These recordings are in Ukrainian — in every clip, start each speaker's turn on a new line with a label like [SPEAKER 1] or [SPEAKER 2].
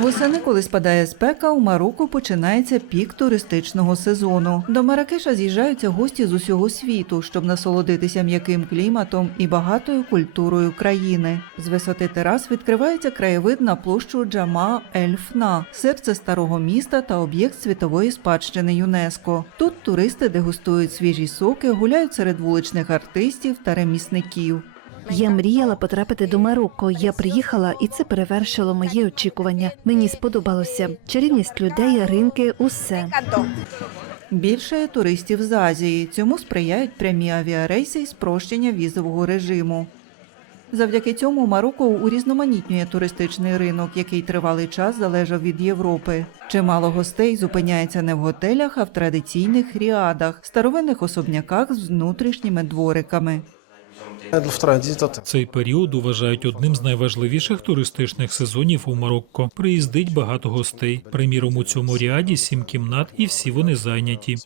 [SPEAKER 1] Восени, коли спадає спека, у Марокко починається пік туристичного сезону. До Маракеша з'їжджаються гості з усього світу, щоб насолодитися м'яким кліматом і багатою культурою країни. З висоти терас відкривається краєвид на площу Джама Ель-Фна, серце старого міста та об'єкт світової спадщини ЮНЕСКО. Тут туристи дегустують свіжі соки, гуляють серед вуличних артистів та ремісників.
[SPEAKER 2] Я мріяла потрапити до Марокко. Я приїхала, і це перевершило мої очікування. Мені сподобалося чарівність людей, ринки, усе.
[SPEAKER 1] Більше туристів з Азії. Цьому сприяють прямі авіарейси і спрощення візового режиму. Завдяки цьому Марокко урізноманітнює туристичний ринок, який тривалий час залежав від Європи. Чимало гостей зупиняється не в готелях, а в традиційних ріадах, старовинних особняках з внутрішніми двориками.
[SPEAKER 3] Цей період вважають одним з найважливіших туристичних сезонів у Марокко. Приїздить багато гостей. Приміром, у цьому ряді сім кімнат, і всі вони зайняті.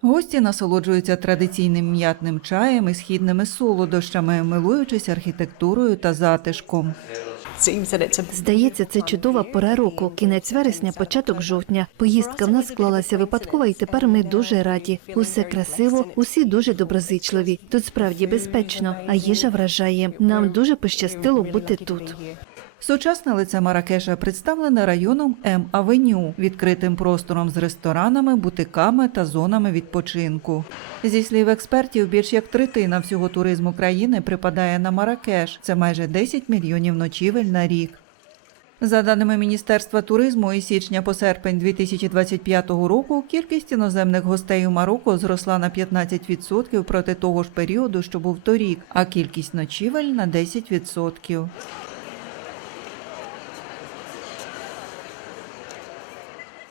[SPEAKER 1] Гості насолоджуються традиційним м'ятним чаєм і східними солодощами, милуючись архітектурою та затишком.
[SPEAKER 2] Здається, це чудова пора року. Кінець вересня, початок жовтня. Поїздка в нас склалася випадково, і тепер ми дуже раді. Усе красиво, усі дуже доброзичливі. Тут справді безпечно, а їжа вражає. Нам дуже пощастило бути тут.
[SPEAKER 1] Сучасне лице Маракеша представлене районом М-Авеню, відкритим простором з ресторанами, бутиками та зонами відпочинку. Зі слів експертів, більш як третина всього туризму країни припадає на Маракеш. Це майже 10 мільйонів ночівель на рік. За даними Міністерства туризму, із січня по серпень 2025 року кількість іноземних гостей у Марокко зросла на 15% проти того ж періоду, що був торік, а кількість ночівель на 10%.